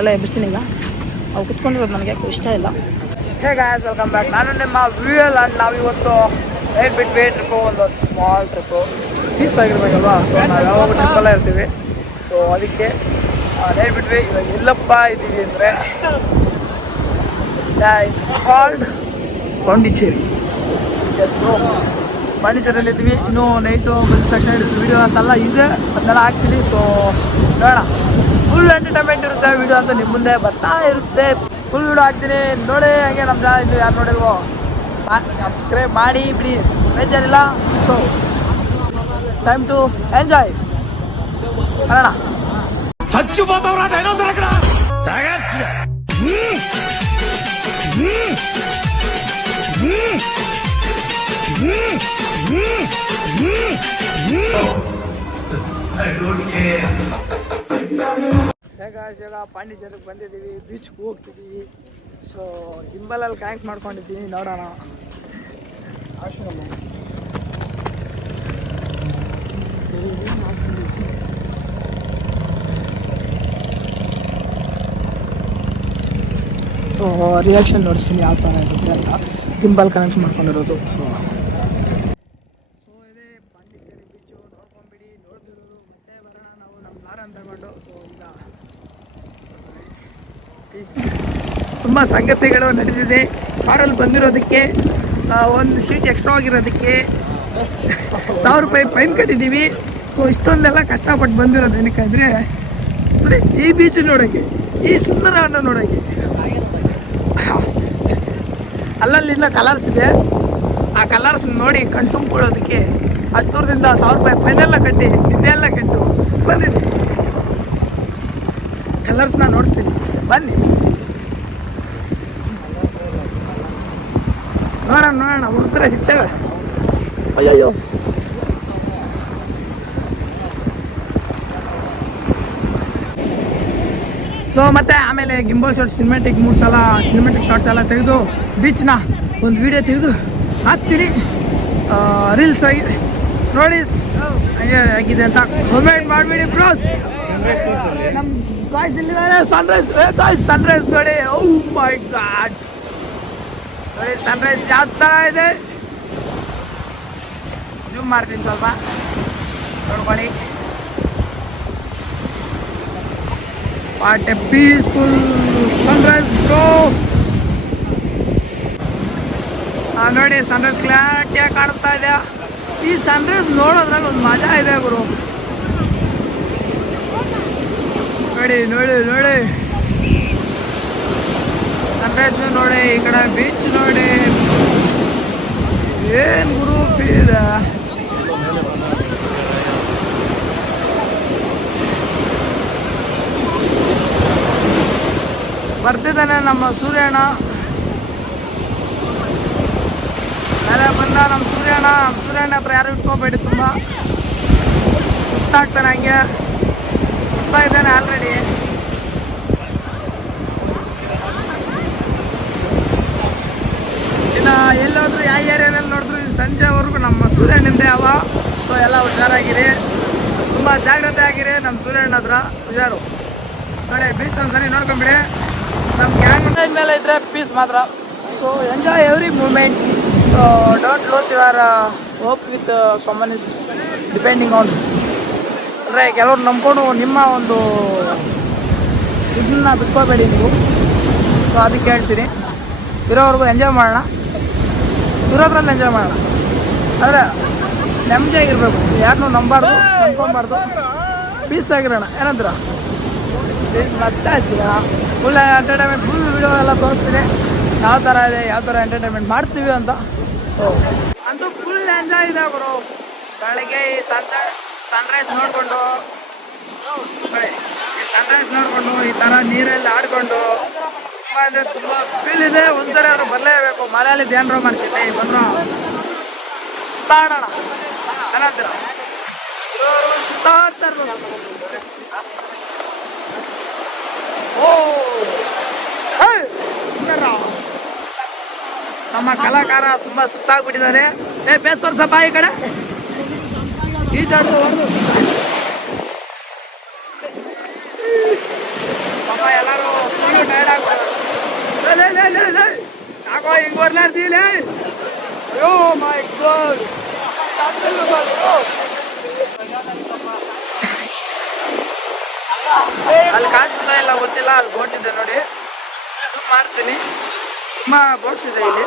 ಎಲ್ಲ ಎಬ್ಬಿಸ್ತೀನಿ. ಅವು ಕುತ್ಕೊಂಡಿರೋದು ನನಗೆ ಯಾಕೆ ಇಷ್ಟ ಇಲ್ಲ. Hey guys, welcome back. ನಾನು ನಿಮ್ಮ ವಿಎಲ್ ಆ್ಯಂಡ್ ನಾವಿವತ್ತು ಏಟ್ ಬಿಟ್ವಿ ಟ್ರಿಪ್ಪು, ಒಂದು ಸ್ಮಾಲ್ ಟ್ರಿಪ್ಪು ಪೀಸ್ ಆಗಿರ್ಬೇಕಲ್ವಾ. ಸೊ ನಾವು ಯಾವಾಗ ಟ್ರಿಪ್ಪಲ್ಲೇ ಇರ್ತೀವಿ. ಸೊ ಅದಕ್ಕೆ ಏಟ್ ಬಿಟ್ವಿ. ಇವಾಗ ಎಲ್ಲಪ್ಪ ಇದ್ದೀವಿ ಅಂದರೆ ಇಟ್ಸ್ ಕಾಲ್ಡ್ ಪಾಂಡಿಚೇರಿ. ಪಾಂಡಿಚೇರಿಯಲ್ಲಿ ಇದ್ದೀವಿ. ಇನ್ನೂ ನೈಟು ಬಂದ ತಕ್ಷಣ ವೀಡಿಯೋಸ್ ಎಲ್ಲ ಇದೆ, ಅದನ್ನೆಲ್ಲ ಹಾಕ್ತೀನಿ. ಸೊ ನೋಡೋಣ, ಫುಲ್ ಎಂಟರ್ಟೈನ್ಮೆಂಟ್ ಇರುತ್ತೆ ವೀಡಿಯೋ ಅಂತ ನಿಮ್ಮ ಮುಂದೆ ಬರ್ತಾ ಇರುತ್ತೆ. ಫುಲ್ ವೀಡಿಯೋ ಹಾಕ್ತೀನಿ ನೋಡಿ. ಹಂಗೆ ನಮ್ಮ ಚಾನಲ್ ಇನ್ನು ಯಾರು ನೋಡಿಲ್ವೋ ಸಬ್ಸ್ಕ್ರೈಬ್ ಮಾಡಿ ಬಿಡಿ, ಬೇಜಾರಿಲ್ಲ. ಸೊ ಟೈಮ್ ಟು ಎಂಜಾಯ್ ಮಾಡೋಣ. ಇವಾಗ ಪಾಂಡಿಚೇರಿಗೆ ಬಂದಿದ್ದೀವಿ, ಬೀಚ್ಗೆ ಹೋಗ್ತಿದ್ದೀವಿ. ಸೊ ಗಿಂಬಲಲ್ಲಿ ಕ್ಯಾಂಕ್ ಮಾಡ್ಕೊಂಡಿದ್ದೀನಿ, ನೋಡೋಣ. ರಿಯಾಕ್ಷನ್ ನೋಡಿಸ್ತೀನಿ ಯಾವ ಥರ ಇರುತ್ತೆ ಅಂತ, ಗಿಂಬಲ್ ಕನೆಕ್ಟ್ ಮಾಡ್ಕೊಂಡಿರೋದು. ಸೊ ಇದೇ ಪಾಂಡಿಚೇರಿ ಬೀಚು, ನೋಡ್ಕೊಂಬಿಡಿ. ನೋಡ್ತಿರೋದು ಮತ್ತೆ ಬರೋಣ ನಾವು ನಮ್ಮ ಲಾರನ್ನು ತಗೊಂಡು. ಸೊ ಈಗ ತುಂಬ ಸಂಗತಿಗಳು ನಡೆದಿದೆ. ಕಾರಲ್ಲಿ ಬಂದಿರೋದಕ್ಕೆ ಒಂದು ಸೀಟ್ ಎಕ್ಸ್ಟ್ರಾ ಆಗಿರೋದಕ್ಕೆ 1000 ರೂಪಾಯಿ ಫೈನ್ ಕಟ್ಟಿದ್ದೀವಿ. ಸೊ ಇಷ್ಟೊಂದೆಲ್ಲ ಕಷ್ಟಪಟ್ಟು ಬಂದಿರೋದು ಏನಕ್ಕಾದರೆ ನೋಡಿ, ಈ ಬೀಚ್ ನೋಡೋಕ್ಕೆ, ಈ ಸುಂದರವನ್ನು ನೋಡೋಕ್ಕೆ. ಅಲ್ಲಲ್ಲಿ ಇನ್ನೂ ಕಲರ್ಸ್ ಇದೆ, ಆ ಕಲರ್ಸ್ ನೋಡಿ ಕಣ್ ತುಂಬಿಕೊಳ್ಳೋದಕ್ಕೆ ಅಷ್ಟು ದೂರದಿಂದ 1000 ರೂಪಾಯಿ ಫೈನೆಲ್ಲ ಕಟ್ಟಿ ನಿದ್ದೆಲ್ಲ ಕೆಟ್ಟು ಬಂದಿದ್ದೀವಿ. ಕಲರ್ಸ್ನ ನೋಡಿಸ್ತೀನಿ, ಬನ್ನಿ ನೋಡೋಣ. ಹುಡುಗರೆ ಸಿಗ್ತೇವೆ. ಅಯ್ಯಯ್ಯೋ, ಸೊ ಮತ್ತೆ ಆಮೇಲೆ ಗಿಂಬಲ್ ಶಾರ್ಟ್ ಸಿನಿಮ್ಯಾಟಿಕ್ ಶಾರ್ಟ್ಸ್ ಎಲ್ಲ ತೆಗೆದು ಬೀಚ್ನ ಒಂದು ವಿಡಿಯೋ ತೆಗೆದು ಹಾಕ್ತೀನಿ ರೀಲ್ಸ್ ಆಗಿ. ನೋಡಿ ಹಾಗೆ ಆಗಿದೆ ಅಂತ ಕಮೆಂಟ್ ಮಾಡಿಬಿಡಿ ಬ್ರೋಸ್. ನಮ್ಮ ಗಾಯ್ಸ್ ಇಲ್ಲಿದ್ದಾರೆ. ಸನ್ರೈಸ್ ನೋಡಿ. ಓ ಮೈ ಗಾಡ್, ನೋಡಿ ಸನ್ರೈಸ್ ಯಾವ ಥರ ಇದೆ. ಜೂಮ್ ಮಾಡ್ತೀನಿ ಸ್ವಲ್ಪ, ನೋಡ್ಕೊಳ್ಳಿ. What A peaceful Sunrise bro. ನೋಡಿ ಸನ್ರೈಸ್ ಕ್ಲಾರಿಟಿಯಾಗಿ ಕಾಣಿಸ್ತಾ ಇದೆ. ಈ ಸನ್ರೈಸ್ ನೋಡೋದ್ರಲ್ಲಿ ಒಂದು ಮಜಾ ಇದೆ ಗುರು. ನೋಡಿ ಸನ್ರೈಸ್ ನೋಡಿ, ಈ ಕಡೆ ಬೀಚ್ ನೋಡಿ. ಏನು ಗುರು ಫೀಲ್. ಬರ್ತಿದ್ದಾನೆ ನಮ್ಮ ಸೂರ್ಯಣ್ಣ. ಅದೇ ಬಂದ ನಮ್ಮ ಸೂರ್ಯಣ್ಣ ಹತ್ರ ಯಾರು ಇಟ್ಕೋಬೇಡಿ, ತುಂಬ ಸುತ್ತಾಗ್ತಾನೆ, ಹಂಗೆ ಸುತ್ತಾ ಇದ್ದಾನೆ ಆಲ್ರೆಡಿ. ಇನ್ನು ಎಲ್ಲೋದ್ರು ಯಾವ ಏರಿಯಾದಲ್ಲಿ ನೋಡಿದ್ರು ಸಂಜೆವರೆಗೂ ನಮ್ಮ ಸೂರ್ಯನಿಂದೆ ಅವ. ಸೊ ಎಲ್ಲ ಹುಷಾರಾಗಿರಿ, ತುಂಬ ಜಾಗ್ರತೆ ಆಗಿರಿ. ನಮ್ಮ ಸೂರ್ಯಣ್ಣ ಹತ್ರ ಹುಷಾರು. ನೋಡಿ ಬೀಚ್ ಒಂದ್ಸರಿ ನೋಡ್ಕೊಂಬಿಡಿ. ನಮ್ಮ ಗ್ಯಾಂಗ್ ಮೇಲೆ ಇದ್ರೆ ಪೀಸ್ ಮಾತ್ರ. So enjoy every moment. Don't lose your hope with someone is depending on. ಅಂದರೆ ಕೆಲವ್ರು ನಂಬ್ಕೊಂಡು ನಿಮ್ಮ ಒಂದು ಇದನ್ನ ಬಿಟ್ಕೋಬೇಡಿ ನೀವು. ಸೊ ಅದಕ್ಕೆ ಹೇಳ್ತೀನಿ, ಇರೋವರೆಗೂ ಎಂಜಾಯ್ ಮಾಡೋಣ, ಇರೋದ್ರಲ್ಲಿ ಎಂಜಾಯ್ ಮಾಡೋಣ. ಆದರೆ ನೆಮ್ಮದಿಯಾಗಿರ್ಬೇಕು, ಯಾರನ್ನೂ ನಂಬ್ಕೊಬಾರ್ದು, ಪೀಸ್ ಆಗಿರೋಣ. ಏನಂತೀರ? ಮತ್ತೆ ಹಚ್ಚಿರ ಫುಲ್ ಎಂಟರ್ಟೈನ್ಮೆಂಟ್, ಫುಲ್ ವಿಡಿಯೋ ಎಲ್ಲ ತೋರಿಸ್ತೀನಿ ಯಾವ ಥರ ಇದೆ, ಯಾವ ಥರ ಎಂಟರ್ಟೈನ್ಮೆಂಟ್ ಮಾಡ್ತೀವಿ ಅಂತ. ಅಂತೂ ಫುಲ್ ಎಂಜಾಯ್ ಇದೆ ಬರೋ. ಬೆಳಗ್ಗೆ ಈ ಸನ್ರೈಸ್ ನೋಡಿಕೊಂಡು ಈ ಥರ ನೀರಲ್ಲಿ ಆಡ್ಕೊಂಡು ತುಂಬ ಅಂದರೆ ತುಂಬ ಫೀಲ್ ಇದೆ. ಒಂದ್ಸರಿ ಅವರು ಬರಲೇಬೇಕು. ಮಲೆಯಲ್ಲಿ ಧ್ಯಾನ ಮಾಡ್ತೀನಿ, ಬಂದ್ರು ಸುತ್ತಾಡೋಣ. ಏನಂತೀರ? ಸುತ್ತಾಡ್ತಾ ಇರ್ಬೇಕು. ನಮ್ಮ ಕಲಾಕಾರ ತುಂಬಾ ಸುಸ್ತಾಗ್ಬಿಟ್ಟಿದ್ದಾರೆ. ಬೇಸ್ ತೋರ್ಸಪ್ಪ ಈ ಕಡೆ. ಪಾಪ ಎಲ್ಲರೂ ಯಾಕೋ ಹಿಂಗ್ ಬರ್ಲಾರ್ದಿಲ್ಲ. ಅಯ್ಯೋ ಮೈ ಗಾಡ್, ಅಲ್ಲಿ ಕಾಣಿಸ್ತಾ ಇಲ್ಲ ಗೊತ್ತಿಲ್ಲ. ಅಲ್ಲಿ ಬೋಟ್ ಇದೆ ನೋಡಿ, ಮಾಡ್ತೀನಿ. ತುಂಬಾ ಬೋಟ್ಸ್ ಇದೆ ಇಲ್ಲಿ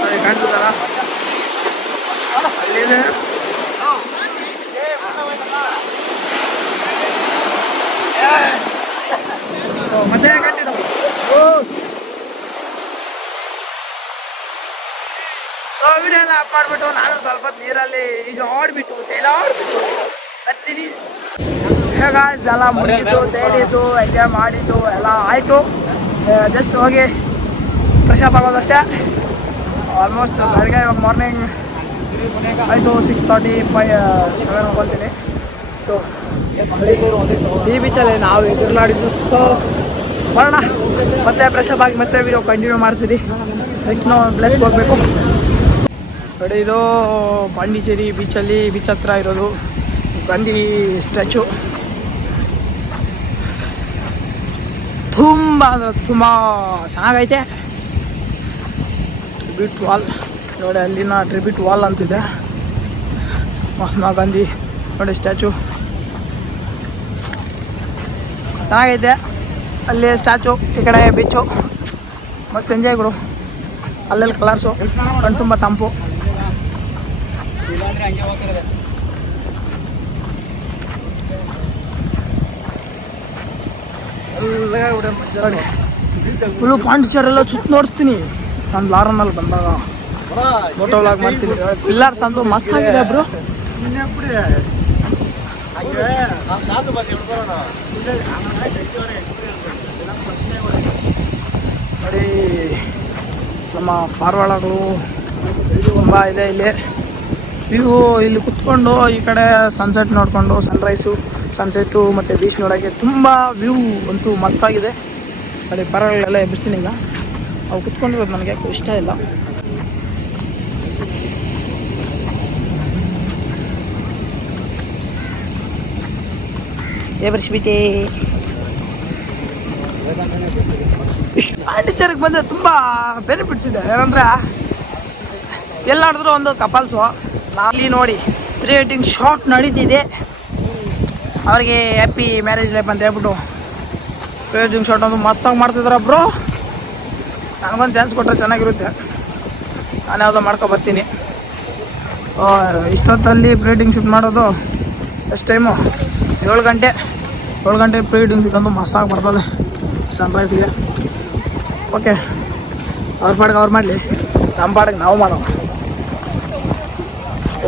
ನೋಡಿ, ಕಾಣಿಸ್ತದಲ್ಲ ಅಲ್ಲಿದೆ. ಮತ್ತೆ ಕಂಟಿನ್ಯೂ. ವಿಡಿಯೋ ಎಲ್ಲ ಅಪ್ ಮಾಡಿಬಿಟ್ಟು ನಾನು ಸ್ವಲ್ಪ ನೀರಲ್ಲಿ ಈಗ ಆಡ್ಬಿಟ್ಟು ತೇಲಾಡ್ಬಿಟ್ಟು ಬರ್ತೀನಿ. ಹೇಗ ಎಲ್ಲ ಮುಗಿತು, ತೇಲಿದ್ದು, ಎಂಜಾಯ್ ಮಾಡಿದ್ದು ಎಲ್ಲ ಆಯಿತು. ಜಸ್ಟ್ ಹೋಗಿ ಫ್ರೆಶ್ ಅಪ್ ಆಗೋದಷ್ಟೇ. ಆಲ್ಮೋಸ್ಟ್ ಬೆಳಗ್ಗೆ ಇವಾಗ ಮಾರ್ನಿಂಗ್ ಆಯಿತು 6:35 ಹೋಗ್ತೀನಿ. ಸೊ ಈ ಬೀಚಲ್ಲಿ ನಾವು ಎದುರುಲಾಡಿದ್ದು. ಸೊ ಬರೋಣ, ಮತ್ತೆ ಫ್ರೆಶ್ ಅಪ್ ಆಗಿ ಮತ್ತೆ ವಿಡಿಯೋ ಕಂಟಿನ್ಯೂ ಮಾಡ್ತೀವಿ. ನೆಕ್ಸ್ಟ್ ನಾವು ಪ್ಲೇಸ್ಗೆ ಹೋಗಬೇಕು ನೋಡಿ. ಇದು ಪಾಂಡಿಚೇರಿ ಬೀಚಲ್ಲಿ, ಬೀಚ್ ಹತ್ರ ಇರೋದು ಗಾಂಧಿ ಸ್ಟ್ಯಾಚು. ತುಂಬ ಅಂದರೆ ತುಂಬ ಚೆನ್ನಾಗೈತೆ. ಟ್ರಿಬ್ಯೂಟ್ ವಾಲ್ ನೋಡಿ, ಅಲ್ಲಿನ ಟ್ರಿಬ್ಯೂಟ್ ವಾಲ್ ಅಂತಿದೆ. ಮಹಾತ್ಮ ಗಾಂಧಿ ನೋಡಿ ಸ್ಟ್ಯಾಚು ಚೆನ್ನಾಗೈತೆ. ಅಲ್ಲಿ ಸ್ಟ್ಯಾಚು, ಈ ಕಡೆ ಬೀಚು, ಮಸ್ತ್ ಎಂಜಾಯ್ ಗುರು. ಅಲ್ಲೆಲ್ಲಿ ಕಲರ್ಸು, ಕಣ್ಣು ತುಂಬ ತಂಪು. ಫುಲ್ಲು ಪಾಂಡಿಚೇರೆಲ್ಲ ಸುತ್ತ ನೋಡಿಸ್ತೀನಿ ನಾನು ಲಾರನಲ್ಲಿ ಬಂದಾಗ. ಫೋಟೋ ವ್ಲಾಗ್ ಮಾಡ್ತೀನಿ. ಪಿಲ್ಲರ್ಸ್ ಅಂತೂ ಮಸ್ತ್ ಆಗಿದೆ ಬ್ರೋ. ನೋಡಿ ನಮ್ಮ ಪಾರಿವಾಳಗಳು ತುಂಬ ಇದೆ ಇಲ್ಲಿ. ವ್ಯೂ ಇಲ್ಲಿ ಕುತ್ಕೊಂಡು ಈ ಕಡೆ ಸನ್ಸೆಟ್ ನೋಡಿಕೊಂಡು, ಸನ್ರೈಸು, ಸನ್ಸೆಟ್ಟು ಮತ್ತು ಬೀಚ್ ನೋಡೋಕ್ಕೆ ತುಂಬ ವ್ಯೂ ಅಂತೂ ಮಸ್ತಾಗಿದೆ. ಅಲ್ಲಿ ಪಾರಿವಾಳಗಳೆಲ್ಲ ಎಬ್ಬಿಸ್ತೀನಿ ಈಗ. ಅವು ಕುತ್ಕೊಂಡಿರೋದು ನನಗೆ ಯಾಕೆ ಇಷ್ಟ ಇಲ್ಲ. ಎಬ್ಬರಿಸ್ಬಿಟ್ಟೆ. ಪಾಂಡಿಚೇರಿಗೆ ಬಂದರೆ ತುಂಬ ಬೆನಿಫಿಟ್ಸ್ ಇದೆ. ಏನಂದರೆ ಎಲ್ಲಾಡಿದ್ರು ಒಂದು ಕಪಲ್ಸು. ಇಲ್ಲಿ ನೋಡಿ ಪ್ರೀ ವೆಡ್ಡಿಂಗ್ ಶಾಟ್ ನಡೀತಿದೆ. ಅವ್ರಿಗೆ ಹ್ಯಾಪಿ ಮ್ಯಾರೇಜ್ ಲೈಫ್ ಅಂತ ಹೇಳ್ಬಿಟ್ಟು ಪ್ರೀ ವೆಡ್ಡಿಂಗ್ ಶಾಟ್ ಒಂದು ಮಸ್ತಾಗಿ ಮಾಡ್ತಿದ್ದಾರೆ ಬ್ರೋ. ನನಗೊಂದು ಚಾನ್ಸ್ ಕೊಟ್ಟರೆ ಚೆನ್ನಾಗಿರುತ್ತೆ. ನಾನು ಯಾವುದೋ ಬರ್ತೀನಿ. ಇಷ್ಟೊತ್ತಲ್ಲಿ ಪ್ರೀ ವೆಡ್ಡಿಂಗ್ ಶೂಟ್ ಮಾಡೋದು ಎಷ್ಟು ಟೈಮು? 7 ಗಂಟೆ ಪ್ರೀ ವೆಡ್ಡಿಂಗ್ ಶೂಟ್ ಒಂದು ಮಸ್ತಾಗಿ ಬರ್ತದೆ ಸನ್ರೈಸ್ಗೆ. ಓಕೆ, ಅವ್ರ ಪಾಡಿಗೆ ಅವ್ರು ಮಾಡಲಿ, ನಮ್ಮ ಪಾಡಿಗೆ ನಾವು ಮಾಡೋಣ.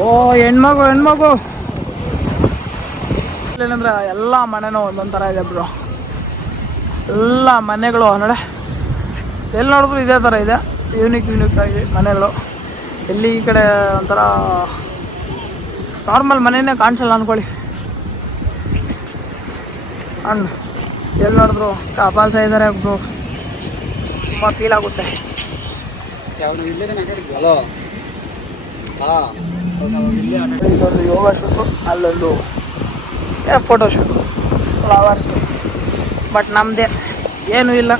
ಓ ಹೆಣ್ಮಗು ಏನಂದ್ರೆ ಎಲ್ಲ ಮನೆನೂ ಒಂದೊಂದು ಥರ ಇದೆ ಬ್ರೋ. ಎಲ್ಲ ಮನೆಗಳು ನೋಡೆ, ಎಲ್ಲಿ ನೋಡಿದ್ರು ಇದೇ ಥರ ಇದೆ. ಯೂನಿಕ್ ಆಗಿ ಮನೆಗಳು. ಎಲ್ಲಿ ಈ ಕಡೆ ಒಂಥರ ನಾರ್ಮಲ್ ಮನೆಯೇ ಕಾಣಿಸಲ್ಲ ಅಂದ್ಕೊಳ್ಳಿ. ಎಲ್ಲಿ ನೋಡಿದ್ರು ಕಪಾಲ್ಸ ಇದ್ದಾರೆ ಬ್ರೋ. ತುಂಬ ಫೀಲ್ ಆಗುತ್ತೆ. ಇಲ್ಲೊಂದು ಯೋಗ ಶೂಟು, ಅಲ್ಲೊಂದು ಫೋಟೋ ಶೂಟು, ಫ್ಲವರ್ಸ್. ಬಟ್ ನಮ್ಮದೇ ಏನೂ ಇಲ್ಲ.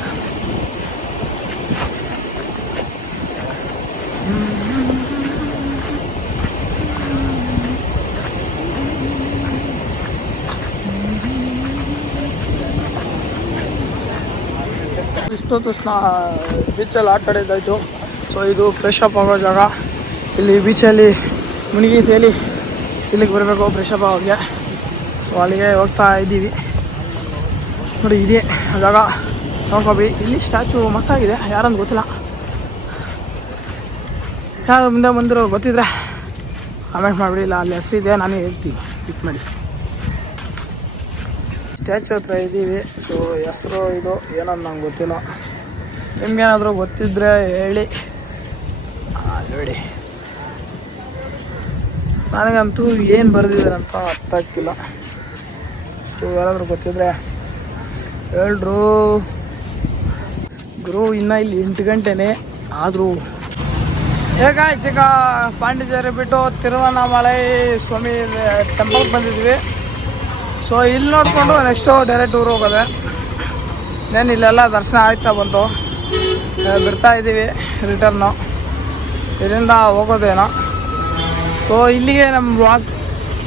ಇಷ್ಟೊತ್ತು ಬೀಚಲ್ಲಿ ಆಟ ಆಡಿದ್ದಾಯಿತು. ಸೊ ಇದು ಫ್ರೆಶ್ ಅಪ್ ಆಗೋ ಜಾಗ. ಇಲ್ಲಿ ಬೀಚಲ್ಲಿ ಮುಳುಗಿ ತೇಲಿ ಇಲ್ಲಿಗೆ ಬರಬೇಕು ಫ್ರೆಶ್ ಅಪ್ ಆಗೋಕ್ಕೆ. ಸೊ ಅಲ್ಲಿಗೆ ಹೋಗ್ತಾ ಇದ್ದೀವಿ ನೋಡಿ. ಇದೇ ಜಾಗ ನೋಡ್ಕೊಬಿ. ಇಲ್ಲಿ ಸ್ಟ್ಯಾಚು ಮಸ್ತಾಗಿದೆ, ಯಾರಂತ ಗೊತ್ತಿಲ್ಲ. ಯಾರು ಮುಂದೆ ಬಂದಿರೋ ಗೊತ್ತಿದ್ರೆ ಕಮೆಂಟ್ ಮಾಡಿಬಿಡಿ. ಇಲ್ಲ ಅಲ್ಲಿ ಹೆಸರಿದೆ, ನಾನು ಹೇಳ್ತೀನಿ, ಕ್ಲಿಕ್ ಮಾಡಿ. ಸ್ಟ್ಯಾಚು ಹತ್ರ ಇದ್ದೀವಿ. ಸೊ ಹೆಸರು ಇದು ಏನಂತ ನಂಗೆ ಗೊತ್ತಿಲ್ಲ. ನಿಮ್ಗೇನಾದರೂ ಗೊತ್ತಿದ್ದರೆ ಹೇಳಿ. ನೋಡಿ, ನನಗಂತೂ ಏನು ಬರೆದಿದ್ದಾರೆ ಅಂತ ಅರ್ಥ ಆಗ್ತಿಲ್ಲ. ಸೊ ಯಾರಾದರೂ ಗೊತ್ತಿದ್ರೆ ಹೇಳ್ರು ಗುರು. ಇನ್ನೂ ಇಲ್ಲಿ 8 ಗಂಟೆನೇ ಆದರೂ ಈಗ ಪಾಂಡಿಚೇರಿ ಬಿಟ್ಟು ತಿರುವಣ್ಣಾಮಲೈ ಸ್ವಾಮಿ ಟೆಂಪಲ್ಗೆ ಬಂದಿದ್ವಿ. ಸೊ ಇಲ್ಲಿ ನೋಡಿಕೊಂಡು ನೆಕ್ಸ್ಟು ಡೈರೆಕ್ಟ್ ಊರು ಹೋಗೋದೆ. ನಾನು ಇಲ್ಲೆಲ್ಲ ದರ್ಶನ ಆಯ್ತಾ ಬಂತು, ಬಿಡ್ತಾ ಇದ್ದೀವಿ ರಿಟರ್ನು, ಇಲ್ಲಿಂದ ಹೋಗೋದೇನೋ. ಸೊ ಇಲ್ಲಿಗೆ ನಮ್ಮ ವ್ಲಾಗ್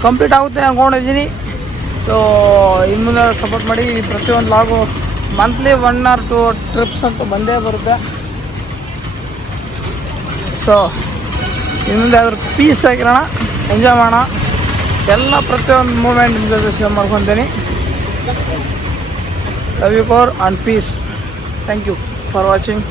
ಕಂಪ್ಲೀಟ್ ಆಗುತ್ತೆ ಅಂದ್ಕೊಂಡಿದ್ದೀನಿ. ಸೊ ಇನ್ನು ಮುಂದೆ ಸಪೋರ್ಟ್ ಮಾಡಿ. ಪ್ರತಿಯೊಂದು ವ್ಲಾಗು ಮಂತ್ಲಿ 1 or 2 ಟ್ರಿಪ್ಸ್ ಅಂತ ಬಂದೇ ಬರುತ್ತೆ. ಸೊ ಇನ್ನು ಮುಂದೆ ಅದ್ರ ಪೀಸ್ ಆಗಿರೋಣ, ಎಂಜಾಯ್ ಮಾಡೋಣ. ಎಲ್ಲ ಪ್ರತಿಯೊಂದು ಮೂಮೆಂಟ್ ನಿಮ್ಮ ಜೊತೆ ಶೇರ್ ಮಾಡ್ಕೊತೀನಿ. Love you for and peace. Thank you for watching.